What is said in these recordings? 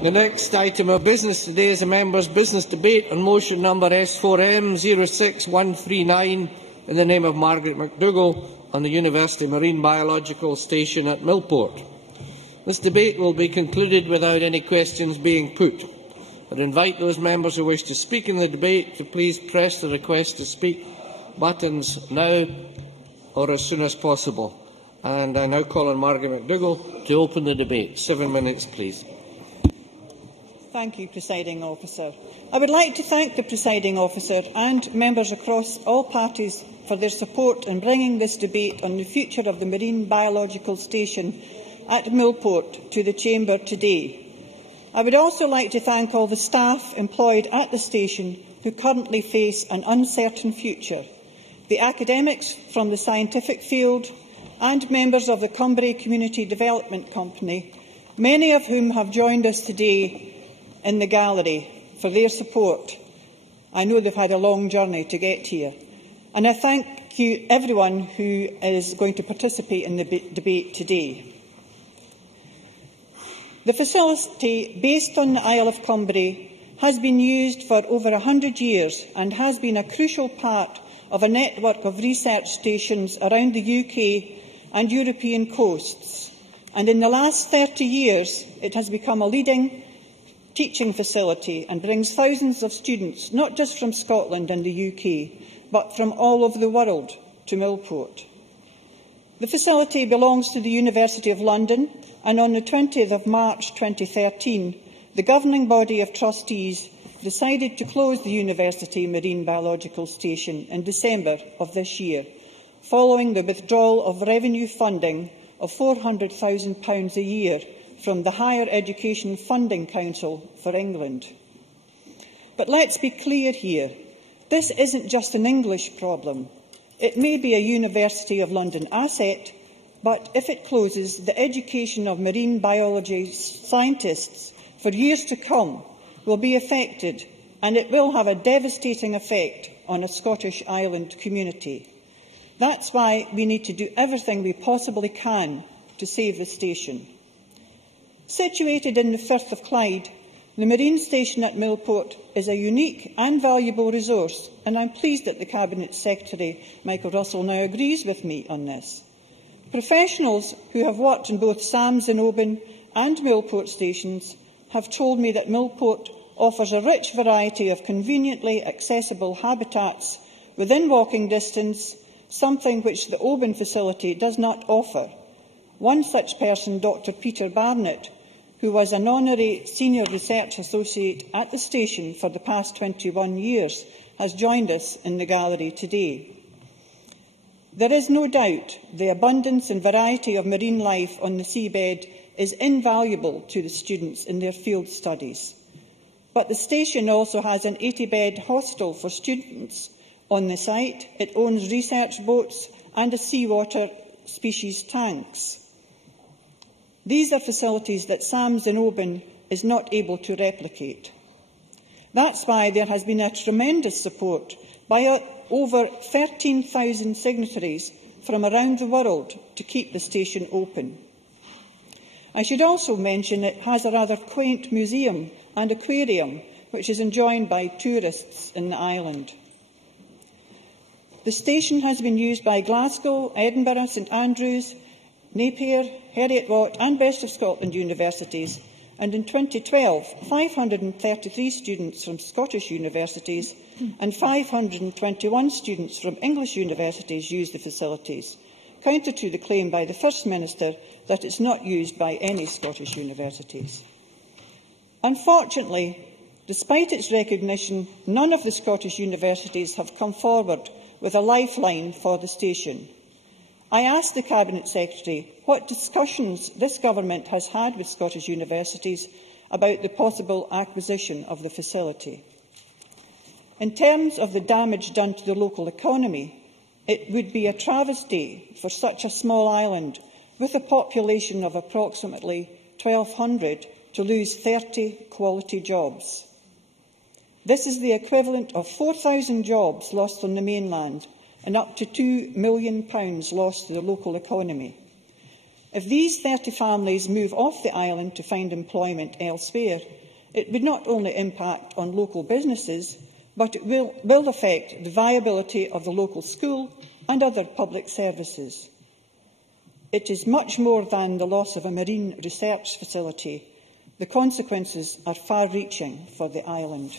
The next item of business today is a members' business debate on motion number S4M 06139 in the name of Margaret-McDougall on the University Marine Biological Station at Millport. This debate will be concluded without any questions being put. I invite those members who wish to speak in the debate to please press the request to speak buttons now or as soon as possible. And I now call on Margaret-McDougall to open the debate. 7 minutes, please. Thank you, Presiding Officer. I would like to thank the Presiding Officer and members across all parties for their support in bringing this debate on the future of the Marine Biological Station at Millport to the Chamber today. I would also like to thank all the staff employed at the station who currently face an uncertain future, the academics from the scientific field and members of the Cumbrae Community Development Company, many of whom have joined us today in the gallery, for their support. I know they've had a long journey to get here. And I thank you, everyone who is going to participate in the debate today. The facility, based on the Isle-of-Cumbrae, has been used for over 100 years and has been a crucial part of a network of research stations around the UK and European coasts. And in the last 30 years, it has become a leading teaching facility and brings thousands of students, not just from Scotland and the UK, but from all over the world, to Millport. The facility belongs to the University of London, and on the 20th of March 2013, the governing body of trustees decided to close the University Marine Biological Station in December of this year, following the withdrawal of revenue funding of £400,000 a year from the Higher Education Funding Council for England. But let's be clear here. This isn't just an English problem. It may be a University of London asset, but if it closes, the education of marine biology scientists for years to come will be affected, and it will have a devastating effect on a Scottish island community. That's why we need to do everything we possibly can to save the station. Situated in the Firth of Clyde, the Marine Station at Millport is a unique and valuable resource, and I'm pleased that the Cabinet Secretary, Michael Russell, now agrees with me on this. Professionals who have worked in both Sams and Oban and Millport stations have told me that Millport offers a rich variety of conveniently accessible habitats within walking distance, something which the Oban facility does not offer. One such person, Dr. Peter Barnett, who was an honorary senior research associate at the station for the past 21 years, has joined us in the gallery today. There is no doubt the abundance and variety of marine life on the seabed is invaluable to the students in their field studies. But the station also has an 80-bed hostel for students on the site. It owns research boats and a seawater species tanks. These are facilities that Sams and Oban is not able to replicate. That's why there has been a tremendous support by over 13,000 signatories from around the world to keep the station open. I should also mention it has a rather quaint museum and aquarium, which is enjoyed by tourists in the island. The station has been used by Glasgow, Edinburgh, St Andrews, Napier, Heriot-Watt and Best of Scotland universities, and in 2012, 533 students from Scottish universities and 521 students from English universities used the facilities, counter to the claim by the First Minister that it's not used by any Scottish universities. Unfortunately, despite its recognition, none of the Scottish universities have come forward with a lifeline for the station. I asked the Cabinet Secretary what discussions this Government has had with Scottish universities about the possible acquisition of the facility. In terms of the damage done to the local economy, it would be a travesty for such a small island with a population of approximately 1,200 to lose 30 quality jobs. This is the equivalent of 4,000 jobs lost on the mainland and up to £2 million lost to the local economy. If these 30 families move off the island to find employment elsewhere, it would not only impact on local businesses, but it will affect the viability of the local school and other public services. It is much more than the loss of a marine research facility. The consequences are far-reaching for the island.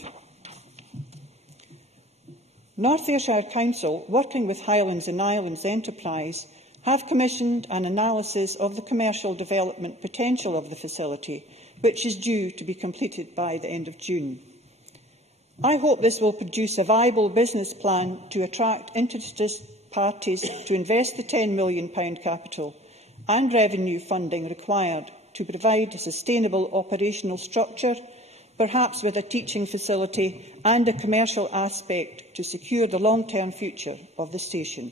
North Ayrshire Council, working with Highlands and Islands Enterprise, have commissioned an analysis of the commercial development potential of the facility, which is due to be completed by the end of June. I hope this will produce a viable business plan to attract interested parties to invest the £10 million capital and revenue funding required to provide a sustainable operational structure, perhaps with a teaching facility and a commercial aspect to secure the long-term future of the station.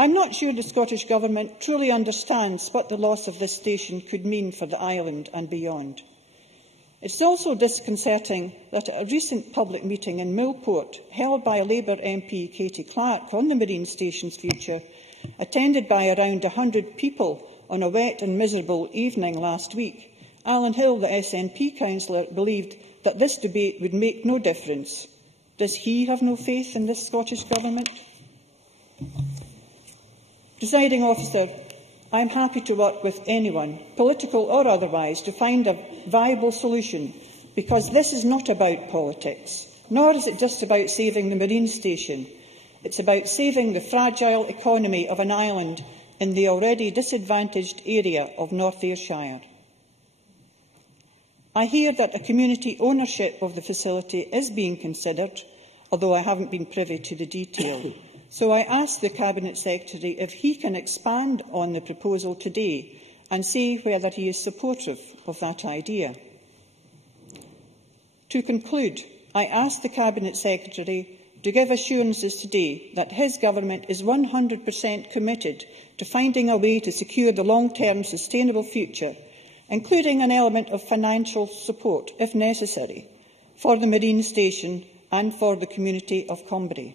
I'm not sure the Scottish Government truly understands what the loss of this station could mean for the island and beyond. It's also disconcerting that at a recent public meeting in Millport, held by Labour MP Katie Clark on the marine station's future, attended by around 100 people on a wet and miserable evening last week, Alan Hill, the SNP councillor, believed that this debate would make no difference. Does he have no faith in this Scottish Government? Presiding Officer, I am happy to work with anyone, political or otherwise, to find a viable solution, because this is not about politics, nor is it just about saving the marine station. It's about saving the fragile economy of an island in the already disadvantaged area of North Ayrshire. I hear that a community ownership of the facility is being considered, although I haven't been privy to the detail. So I ask the Cabinet Secretary if he can expand on the proposal today and see whether he is supportive of that idea. To conclude, I ask the Cabinet Secretary to give assurances today that his government is 100% committed to finding a way to secure the long-term sustainable future, including an element of financial support, if necessary, for the marine station and for the community of Cumbrae.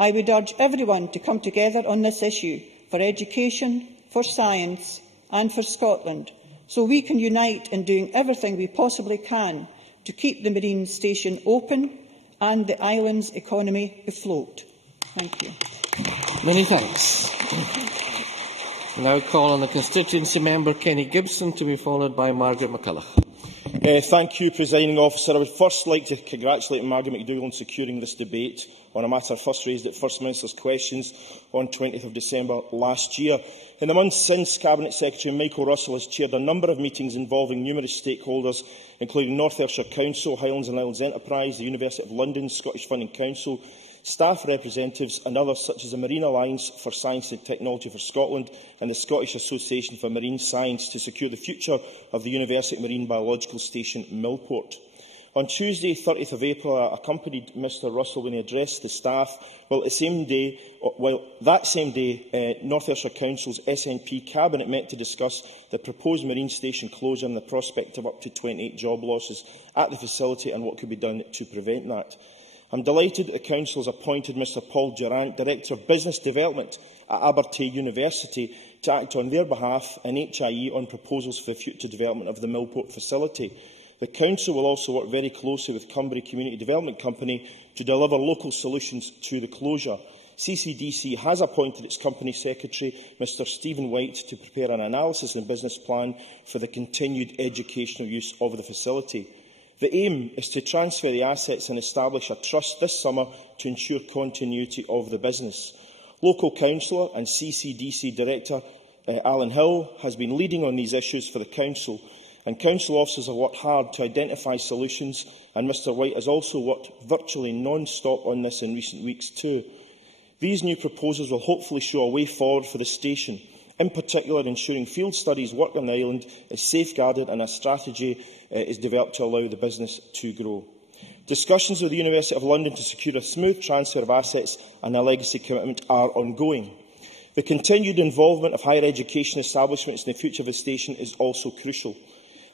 I would urge everyone to come together on this issue for education, for science and for Scotland, so we can unite in doing everything we possibly can to keep the marine station open and the island's economy afloat. Thank you. Many thanks. I now call on the constituency member Kenny Gibson to be followed by Margaret McCulloch. Thank you, Presiding Officer. I would first like to congratulate Margaret-McDougall on securing this debate on a matter first raised at First Minister's Questions on 20th of December last year. In the months since, Cabinet Secretary Michael Russell has chaired a number of meetings involving numerous stakeholders, including North Ayrshire Council, Highlands and Islands Enterprise, the University of London, Scottish Funding Council, staff representatives and others such as the Marine Alliance for Science and Technology for Scotland and the Scottish Association for Marine Science to secure the future of the University Marine Biological Station Millport. On Tuesday, 30th of April, I accompanied Mr Russell when he addressed the staff, while that same day, North Ayrshire Council's SNP Cabinet met to discuss the proposed marine station closure and the prospect of up to 28 job losses at the facility and what could be done to prevent that. I am delighted that the Council has appointed Mr Paul Durant, Director of Business Development at Abertay University, to act on their behalf and HIE on proposals for the future development of the Millport facility. The Council will also work very closely with Cumbrae Community Development Company to deliver local solutions to the closure. CCDC has appointed its Company Secretary, Mr Stephen White, to prepare an analysis and business plan for the continued educational use of the facility. The aim is to transfer the assets and establish a trust this summer to ensure continuity of the business. Local Councillor and CCDC Director Alan Hill has been leading on these issues for the Council, and Council officers have worked hard to identify solutions, and Mr White has also worked virtually non-stop on this in recent weeks too. These new proposals will hopefully show a way forward for the station, in particular ensuring field studies work on the island is safeguarded and a strategy is developed to allow the business to grow. Discussions with the University of London to secure a smooth transfer of assets and a legacy commitment are ongoing. The continued involvement of higher education establishments in the future of the station is also crucial.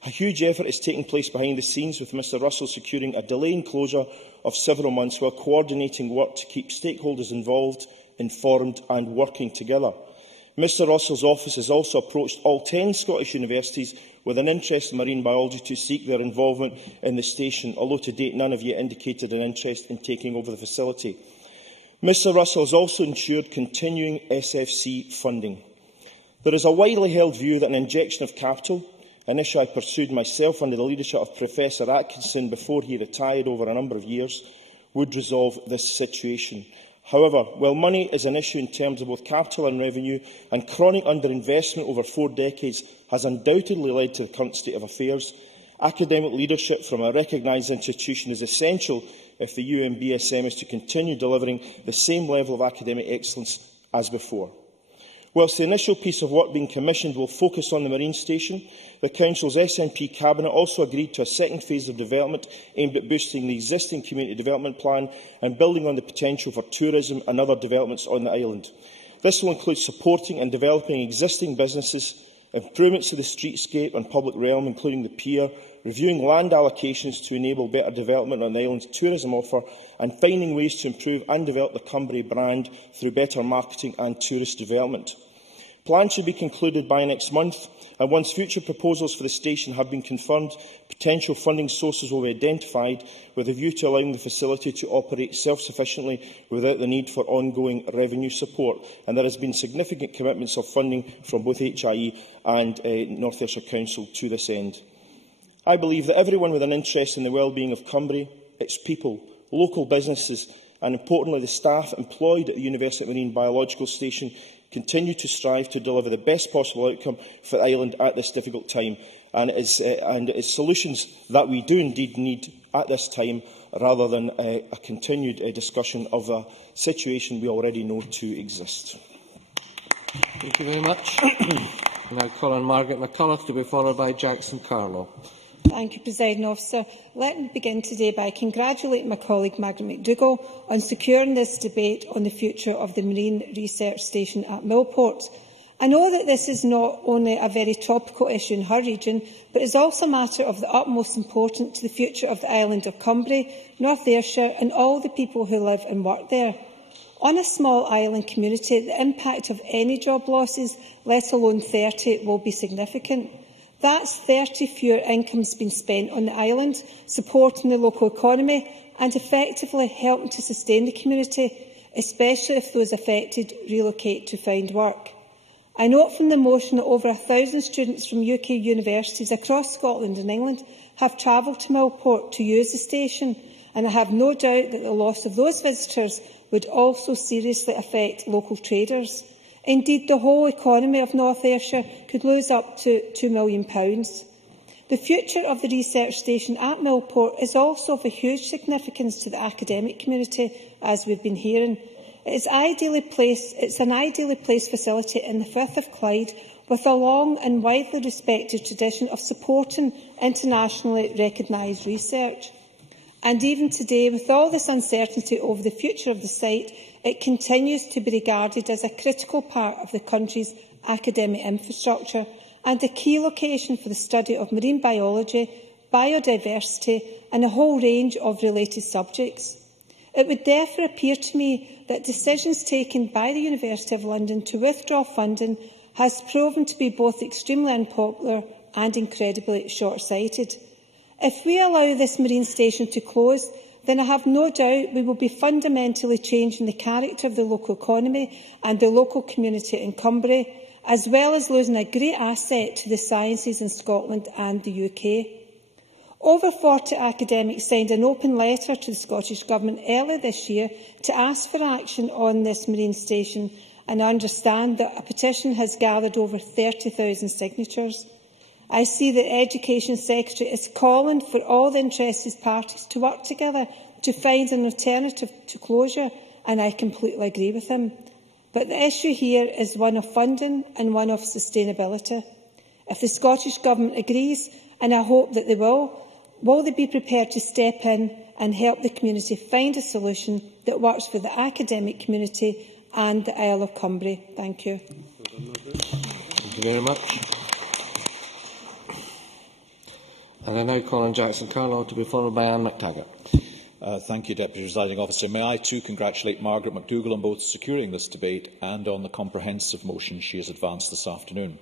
A huge effort is taking place behind the scenes, with Mr Russell securing a delay in closure of several months while coordinating work to keep stakeholders involved, informed and working together. Mr Russell's office has also approached all 10 Scottish universities with an interest in marine biology to seek their involvement in the station, although to date none have yet indicated an interest in taking over the facility. Mr Russell has also ensured continuing SFC funding. There is a widely held view that an injection of capital, an issue I pursued myself under the leadership of Professor Atkinson before he retired over a number of years, would resolve this situation. However, while money is an issue in terms of both capital and revenue, and chronic underinvestment over 4 decades has undoubtedly led to the current state of affairs, academic leadership from a recognised institution is essential if the UMBSM is to continue delivering the same level of academic excellence as before. Whilst the initial piece of work being commissioned will focus on the marine station, the Council's SNP Cabinet also agreed to a second phase of development aimed at boosting the existing community development plan and building on the potential for tourism and other developments on the island. This will include supporting and developing existing businesses, improvements to the streetscape and public realm, including the pier, reviewing land allocations to enable better development on the island's tourism offer, and finding ways to improve and develop the Cumbrae brand through better marketing and tourist development. Plans should be concluded by next month, and once future proposals for the station have been confirmed, potential funding sources will be identified with a view to allowing the facility to operate self-sufficiently without the need for ongoing revenue support. And there has been significant commitments of funding from both HIE and North Ayrshire Council to this end. I believe that everyone with an interest in the well-being of Cumbrae, its people, local businesses and, importantly, the staff employed at the University Marine Biological Station continue to strive to deliver the best possible outcome for the island at this difficult time, and it is solutions that we do indeed need at this time, rather than a continued discussion of a situation we already know to exist. Thank you very much. I now call on Margaret-McDougall to be followed by Jackson Carlow. Thank you, Presiding Officer. Let me begin today by congratulating my colleague Margaret-McDougall on securing this debate on the future of the Marine Research Station at Millport. I know that this is not only a very topical issue in her region, but is also a matter of the utmost importance to the future of the island of Cumbrae, North Ayrshire and all the people who live and work there. On a small island community, the impact of any job losses, let alone 30, will be significant. That's 30 fewer incomes being spent on the island, supporting the local economy and effectively helping to sustain the community, especially if those affected relocate to find work. I note from the motion that over 1,000 students from UK universities across Scotland and England have travelled to Millport to use the station, and I have no doubt that the loss of those visitors would also seriously affect local traders. Indeed, the whole economy of North Ayrshire could lose up to £2 million. The future of the research station at Millport is also of a huge significance to the academic community, as we've been hearing. It's an ideally placed facility in the Firth of Clyde, with a long and widely respected tradition of supporting internationally recognised research. And even today, with all this uncertainty over the future of the site, it continues to be regarded as a critical part of the country's academic infrastructure and a key location for the study of marine biology, biodiversity and a whole range of related subjects. It would therefore appear to me that decisions taken by the University of London to withdraw funding has proven to be both extremely unpopular and incredibly short-sighted. If we allow this marine station to close, then I have no doubt we will be fundamentally changing the character of the local economy and the local community in Cumbrae, as well as losing a great asset to the sciences in Scotland and the UK. Over 40 academics signed an open letter to the Scottish Government earlier this year to ask for action on this marine station, and I understand that a petition has gathered over 30,000 signatures. I see the Education Secretary is calling for all the interested parties to work together to find an alternative to closure, and I completely agree with him. But the issue here is one of funding and one of sustainability. If the Scottish Government agrees, and I hope that they will they be prepared to step in and help the community find a solution that works for the academic community and the Isle of Cumbrae? Thank you. Thank you very much. And I now call on Jackson Carlow to be followed by Anne McTaggart. Thank you, Deputy Presiding Officer. May I too congratulate Margaret-McDougall on both securing this debate and on the comprehensive motion she has advanced this afternoon.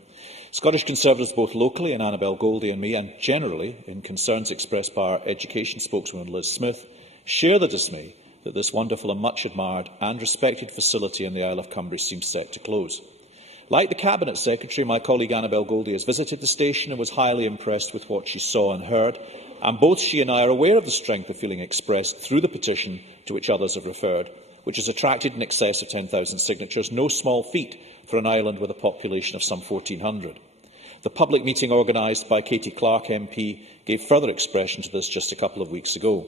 Scottish Conservatives, both locally in Annabel Goldie and me, and generally in concerns expressed by our education spokeswoman Liz Smith, share the dismay that this wonderful and much admired and respected facility in the Isle-of-Cumbrae seems set to close. Like the Cabinet Secretary, my colleague Annabel Goldie has visited the station and was highly impressed with what she saw and heard, and both she and I are aware of the strength of feeling expressed through the petition to which others have referred, which has attracted in excess of 10,000 signatures, no small feat for an island with a population of some 1,400. The public meeting organised by Katie Clark MP gave further expression to this just a couple of weeks ago.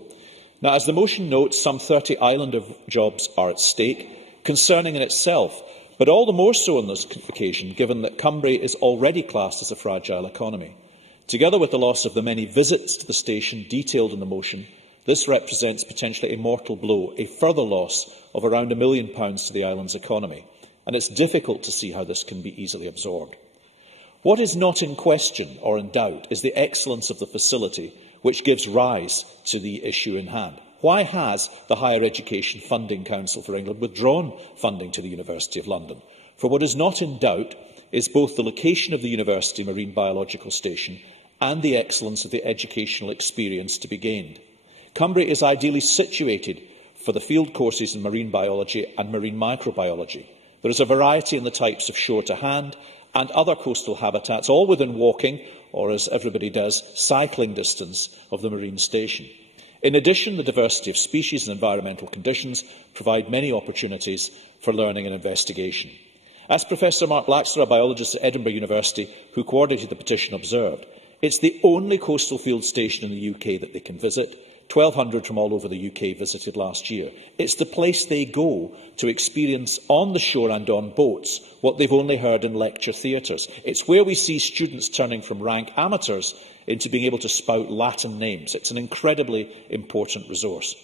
Now, as the motion notes, some 30 island jobs are at stake, concerning in itself, but all the more so on this occasion, given that Cumbrae is already classed as a fragile economy. Together with the loss of the many visits to the station detailed in the motion, this represents potentially a mortal blow, a further loss of around £1 million to the island's economy, and it's difficult to see how this can be easily absorbed. What is not in question or in doubt is the excellence of the facility, which gives rise to the issue in hand. Why has the Higher Education Funding Council for England withdrawn funding to the University of London? For what is not in doubt is both the location of the University Marine Biological Station and the excellence of the educational experience to be gained. Cumbrae is ideally situated for the field courses in marine biology and marine microbiology. There is a variety in the types of shore-to-hand and other coastal habitats, all within walking, or as everybody does, cycling distance of the marine station. In addition, the diversity of species and environmental conditions provide many opportunities for learning and investigation. As Professor Mark Laxter, a biologist at Edinburgh University, who coordinated the petition, observed, it's the only coastal field station in the UK that they can visit. 1,200 from all over the UK visited last year. It's the place they go to experience on the shore and on boats what they've only heard in lecture theatres. It's where we see students turning from rank amateurs into being able to spout Latin names. It's an incredibly important resource.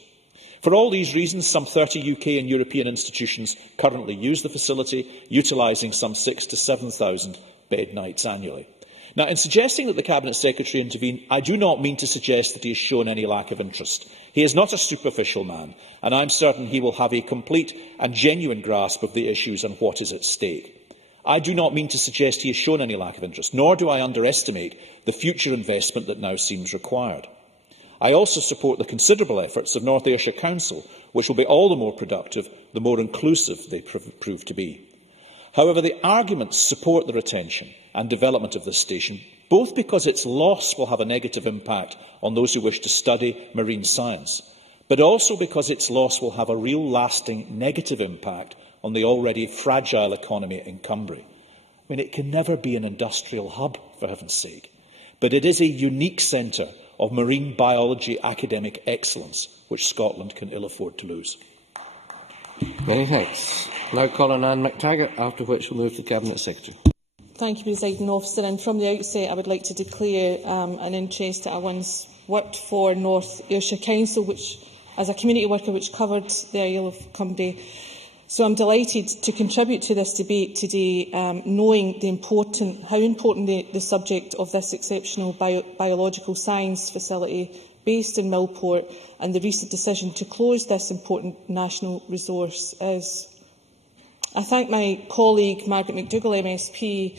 For all these reasons, some 30 UK and European institutions currently use the facility, utilising some 6,000 to 7,000 bed nights annually. Now, in suggesting that the Cabinet Secretary intervene, I do not mean to suggest that he has shown any lack of interest. He is not a superficial man, and I am certain he will have a complete and genuine grasp of the issues and what is at stake. I do not mean to suggest he has shown any lack of interest, nor do I underestimate the future investment that now seems required. I also support the considerable efforts of North Ayrshire Council, which will be all the more productive the more inclusive they prove to be. However, the arguments support the retention and development of this station, both because its loss will have a negative impact on those who wish to study marine science, but also because its loss will have a real lasting negative impact on the already fragile economy in Cumbrae. I mean, it can never be an industrial hub, for heaven's sake, but it is a unique centre of marine biology academic excellence, which Scotland can ill afford to lose. Many thanks. Now call on Anne McTaggart, after which we'll move to the Cabinet Secretary. Thank you, Presiding Officer. And from the outset, I would like to declare an interest that I once worked for North Ayrshire Council, which, as a community worker, which covered the Isle-of-Cumbrae. So I'm delighted to contribute to this debate today, knowing how important the subject of this exceptional biological science facility based in Millport and the recent decision to close this important national resource is. I thank my colleague Margaret-McDougall-MSP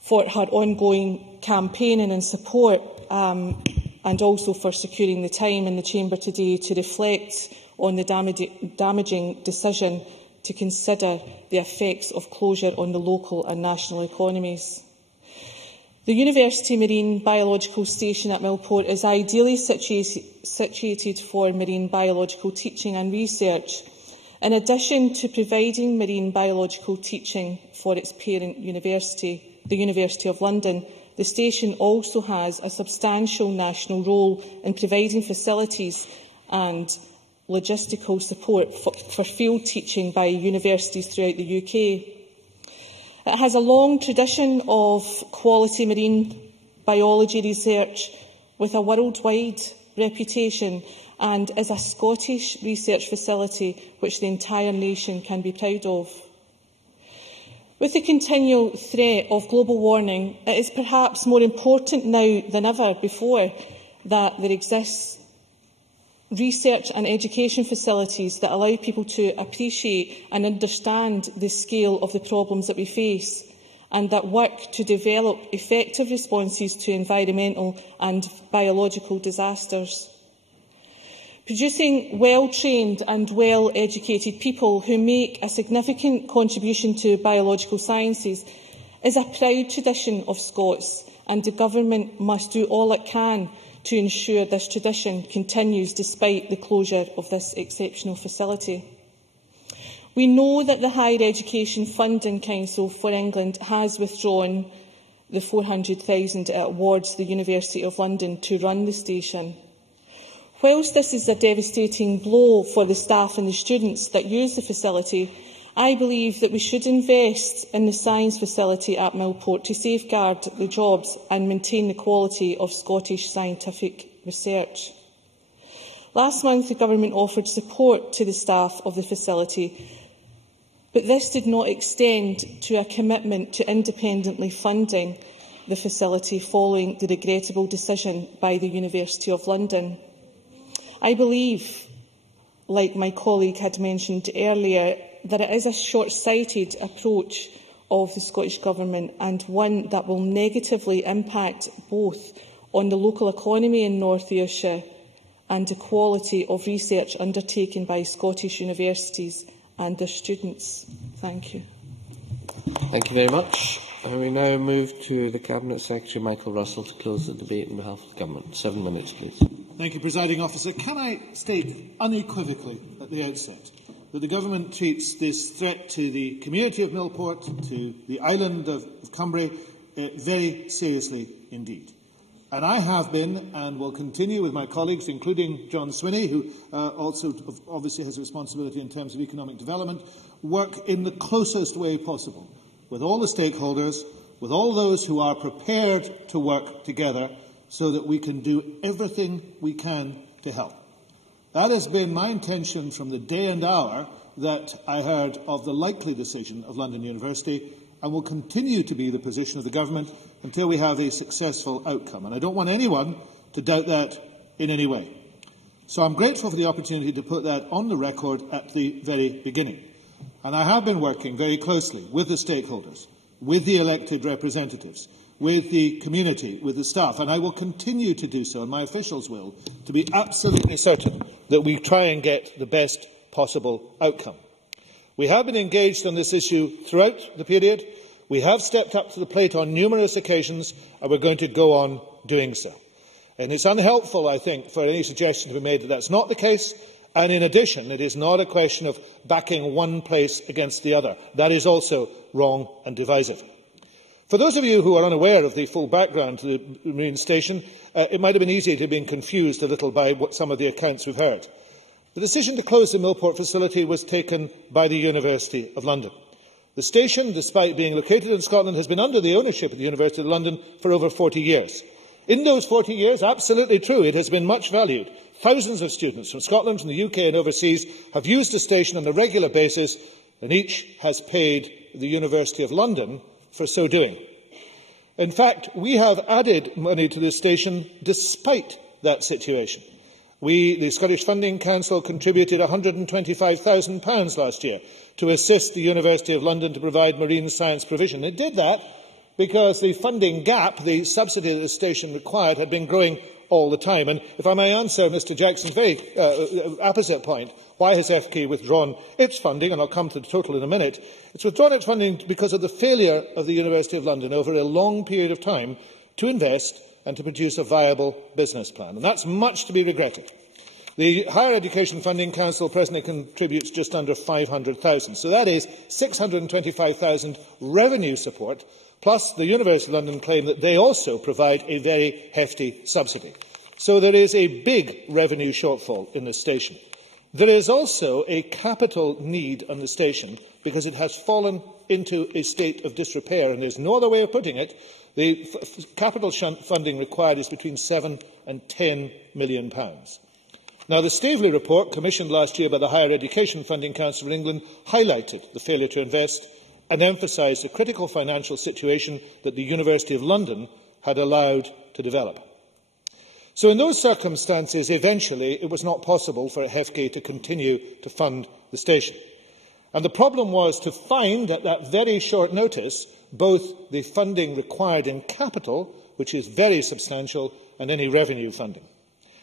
for her ongoing campaigning and support, and also for securing the time in the Chamber today to reflect on the damaging decision to consider the effects of closure on the local and national economies. The University Marine Biological Station at Millport is ideally situated for marine biological teaching and research. In addition to providing marine biological teaching for its parent university, the University of London, the station also has a substantial national role in providing facilities and logistical support for field teaching by universities throughout the UK. It has a long tradition of quality marine biology research with a worldwide reputation and is a Scottish research facility which the entire nation can be proud of. With the continual threat of global warming, it is perhaps more important now than ever before that there exists research and education facilities that allow people to appreciate and understand the scale of the problems that we face, and that work to develop effective responses to environmental and biological disasters. Producing well-trained and well-educated people who make a significant contribution to biological sciences is a proud tradition of Scots, and the Government must do all it can to ensure this tradition continues despite the closure of this exceptional facility. We know that the Higher Education Funding Council for England has withdrawn the £400,000 it awards the University of London to run the station. Whilst this is a devastating blow for the staff and the students that use the facility, I believe that we should invest in the science facility at Millport to safeguard the jobs and maintain the quality of Scottish scientific research. Last month, the Government offered support to the staff of the facility, but this did not extend to a commitment to independently funding the facility following the regrettable decision by the University of London. I believe, like my colleague had mentioned earlier, that it is a short-sighted approach of the Scottish Government, and one that will negatively impact both on the local economy in North Ayrshire and the quality of research undertaken by Scottish universities and their students. Thank you. Thank you very much. We now move to the Cabinet Secretary, Michael Russell, to close the debate on behalf of the Government. 7 minutes, please. Thank you, Presiding Officer. Can I state unequivocally at the outset that the Government treats this threat to the community of Millport, to the island of Cumbrae, very seriously indeed. And I have been, and will continue with my colleagues, including John Swinney, who also obviously has a responsibility in terms of economic development, work in the closest way possible with all the stakeholders, with all those who are prepared to work together so that we can do everything we can to help. That has been my intention from the day and hour that I heard of the likely decision of London University, and will continue to be the position of the Government until we have a successful outcome. And I don't want anyone to doubt that in any way. So I'm grateful for the opportunity to put that on the record at the very beginning. And I have been working very closely with the stakeholders, with the elected representatives, with the community, with the staff, and I will continue to do so, and my officials will, to be absolutely certain that we try and get the best possible outcome. We have been engaged on this issue throughout the period. We have stepped up to the plate on numerous occasions, and we're going to go on doing so. And it's unhelpful, I think, for any suggestion to be made that that's not the case. And in addition, it is not a question of backing one place against the other. That is also wrong and divisive. For those of you who are unaware of the full background to the marine station, it might have been easy to have been confused a little by some of the accounts we've heard. The decision to close the Millport facility was taken by the University of London. The station, despite being located in Scotland, has been under the ownership of the University of London for over 40 years. In those 40 years, absolutely true, it has been much valued. Thousands of students from Scotland, from the UK and overseas have used the station on a regular basis, and each has paid the University of London for so doing. In fact, we have added money to this station despite that situation. The Scottish Funding Council, contributed £125,000 last year to assist the University of London to provide marine science provision. It did that because the funding gap, the subsidy that the station required, had been growing all the time. And if I may answer Mr Jackson's very apposite point, why has FK withdrawn its funding? And I'll come to the total in a minute. It's withdrawn its funding because of the failure of the University of London over a long period of time to invest and to produce a viable business plan. And that's much to be regretted. The Higher Education Funding Council presently contributes just under £500,000. So that is £625,000 revenue support, plus the University of London claim that they also provide a very hefty subsidy. So there is a big revenue shortfall in this station. There is also a capital need on the station because it has fallen into a state of disrepair, and there's no other way of putting it. The capital funding required is between £7 and £10 million. Now, the Staveley report, commissioned last year by the Higher Education Funding Council of England, highlighted the failure to invest and emphasised the critical financial situation that the University of London had allowed to develop. So in those circumstances, eventually, it was not possible for HEFCE to continue to fund the station. And the problem was to find, at that very short notice, both the funding required in capital, which is very substantial, and any revenue funding.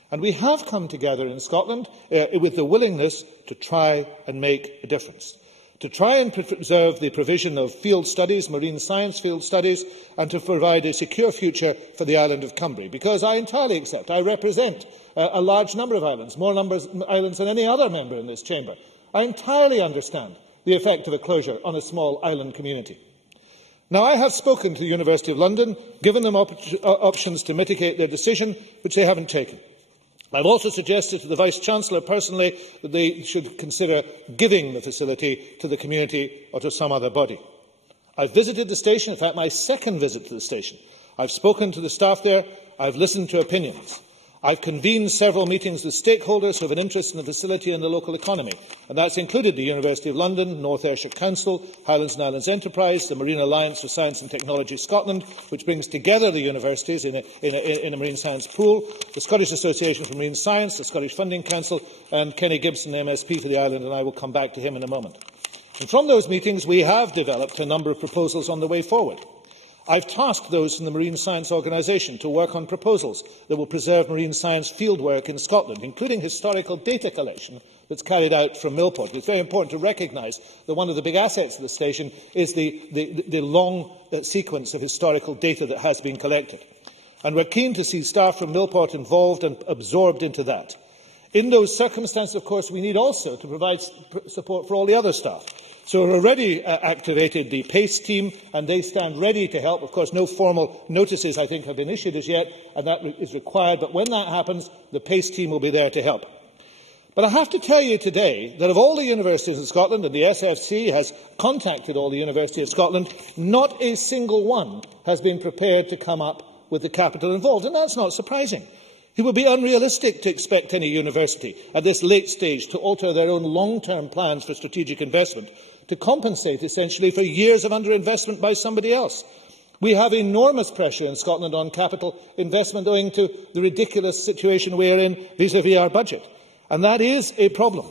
And we have come together in Scotland with the willingness to try and make a difference, to try and preserve the provision of field studies, marine science field studies, and to provide a secure future for the island of Cumbrae. Because I entirely accept, I represent a large number of islands, more islands than any other member in this chamber. I entirely understand the effect of a closure on a small island community. Now, I have spoken to the University of London, given them options to mitigate their decision, which they haven't taken. I have also suggested to the Vice-Chancellor personally that they should consider giving the facility to the community or to some other body. I have visited the station, in fact my second visit to the station. I have spoken to the staff there, I have listened to opinions. I have convened several meetings with stakeholders who have an interest in the facility and the local economy, and that has included the University of London, North Ayrshire Council, Highlands and Islands Enterprise, the Marine Alliance for Science and Technology Scotland, which brings together the universities in a marine science pool, the Scottish Association for Marine Science, the Scottish Funding Council, and Kenny Gibson, MSP for the island, and I will come back to him in a moment. And from those meetings, we have developed a number of proposals on the way forward. I have tasked those from the Marine Science Organisation to work on proposals that will preserve marine science fieldwork in Scotland, including historical data collection that is carried out from Millport. It is very important to recognise that one of the big assets of the station is the long sequence of historical data that has been collected. And we are keen to see staff from Millport involved and absorbed into that. In those circumstances, of course, we need also to provide support for all the other staff. So we have already activated the PACE team, and they stand ready to help. Of course, no formal notices, I think, have been issued as yet, and that is required. But when that happens, the PACE team will be there to help. But I have to tell you today that of all the universities in Scotland, and the SFC has contacted all the universities of Scotland, not a single one has been prepared to come up with the capital involved. And that's not surprising. It would be unrealistic to expect any university at this late stage to alter their own long-term plans for strategic investment to compensate essentially for years of underinvestment by somebody else. We have enormous pressure in Scotland on capital investment owing to the ridiculous situation we are in vis-à-vis our budget. And that is a problem.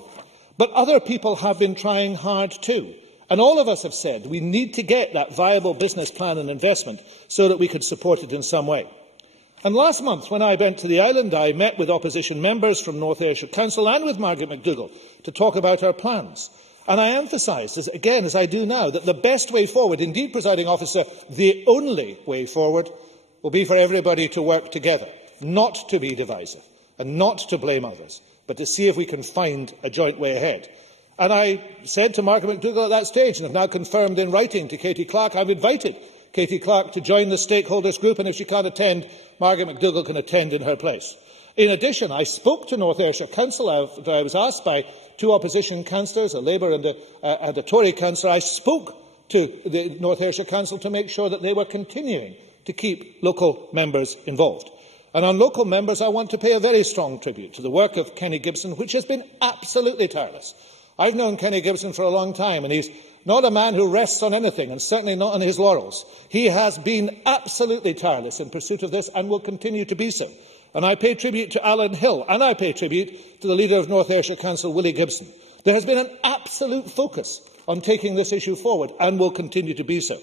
But other people have been trying hard too. And all of us have said we need to get that viable business plan and investment so that we could support it in some way. And last month, when I went to the island, I met with opposition members from North Ayrshire Council and with Margaret-McDougall to talk about our plans. And I emphasised, again, as I do now, that the best way forward, indeed, Presiding Officer, the only way forward, will be for everybody to work together, not to be divisive and not to blame others, but to see if we can find a joint way ahead. And I said to Margaret-McDougall at that stage, and have now confirmed in writing to Katie Clark, I have invited Katie Clark to join the stakeholders group, and if she can't attend, Margaret-McDougall can attend in her place. In addition, I spoke to North Ayrshire Council. I was asked by two opposition councillors, a Labour and a Tory councillor. I spoke to the North Ayrshire Council to make sure that they were continuing to keep local members involved. And on local members, I want to pay a very strong tribute to the work of Kenny Gibson, which has been absolutely tireless. I've known Kenny Gibson for a long time, and he's not a man who rests on anything, and certainly not on his laurels. He has been absolutely tireless in pursuit of this and will continue to be so. And I pay tribute to Alan Hill, and I pay tribute to the leader of North Ayrshire Council, Willie Gibson. There has been an absolute focus on taking this issue forward and will continue to be so.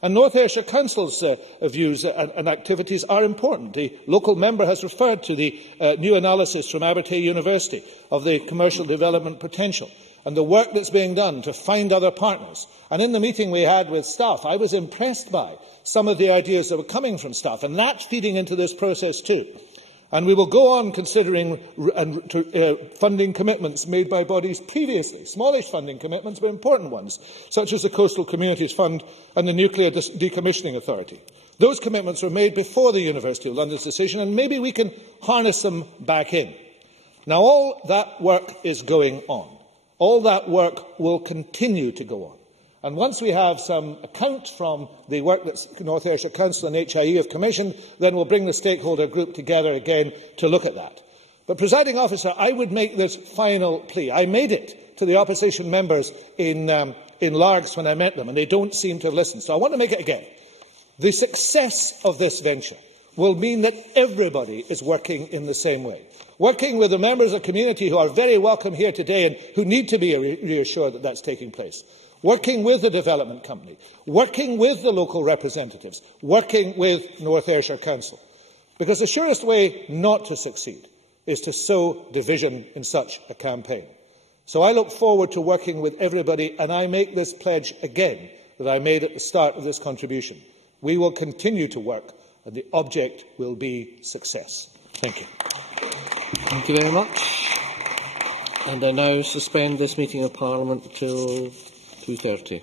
And North Ayrshire Council's views and activities are important. The local member has referred to the new analysis from Abertay University of the commercial development potential and the work that's being done to find other partners. And in the meeting we had with staff, I was impressed by some of the ideas that were coming from staff, and that's feeding into this process too. And we will go on considering funding commitments made by bodies previously, smallish funding commitments, but important ones, such as the Coastal Communities Fund and the Nuclear Decommissioning Authority. Those commitments were made before the University of London's decision, and maybe we can harness them back in. Now, all that work is going on. All that work will continue to go on. And once we have some account from the work that North Ayrshire Council and HIE have commissioned, then we'll bring the stakeholder group together again to look at that. But, Presiding Officer, I would make this final plea. I made it to the opposition members in Largs when I met them, and they don't seem to have listened. So I want to make it again. The success of this venture will mean that everybody is working in the same way. Working with the members of the community who are very welcome here today and who need to be reassured that that's taking place. Working with the development company. Working with the local representatives. Working with North Ayrshire Council. Because the surest way not to succeed is to sow division in such a campaign. So I look forward to working with everybody, and I make this pledge again that I made at the start of this contribution. We will continue to work, and the object will be success. Thank you. Thank you very much. And I now suspend this meeting of Parliament till 2:30.